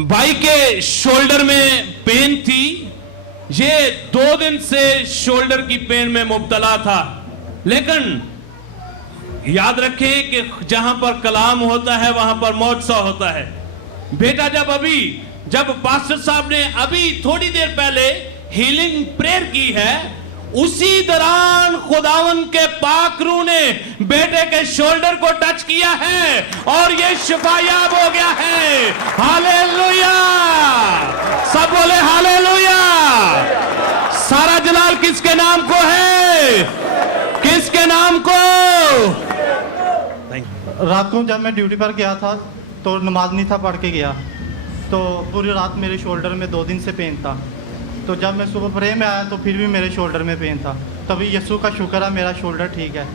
भाई के शोल्डर में पेन थी। ये 2 दिन से शोल्डर की पेन में मुब्तला था, लेकिन याद रखें कि जहां पर कलाम होता है वहां पर मौजज़ा होता है। बेटा जब पास्टर साहब ने अभी थोड़ी देर पहले हीलिंग प्रेयर की है, उसी दौरान खुदावन के पाक रूह ने बेटे के शोल्डर को टच किया है और ये शिफायाब हो गया है। हालेलुया! सब बोले हालेलुया! सारा जलाल किसके नाम को है? किसके नाम को? रात को जब मैं ड्यूटी पर गया था तो नमाज नहीं था पढ़ के गया, तो पूरी रात मेरे शोल्डर में 2 दिन से पेन था। तो जब मैं सुबह प्रे में आया तो फिर भी मेरे शोल्डर में पेन था। तभी यीशु का शुक्र है मेरा शोल्डर ठीक है।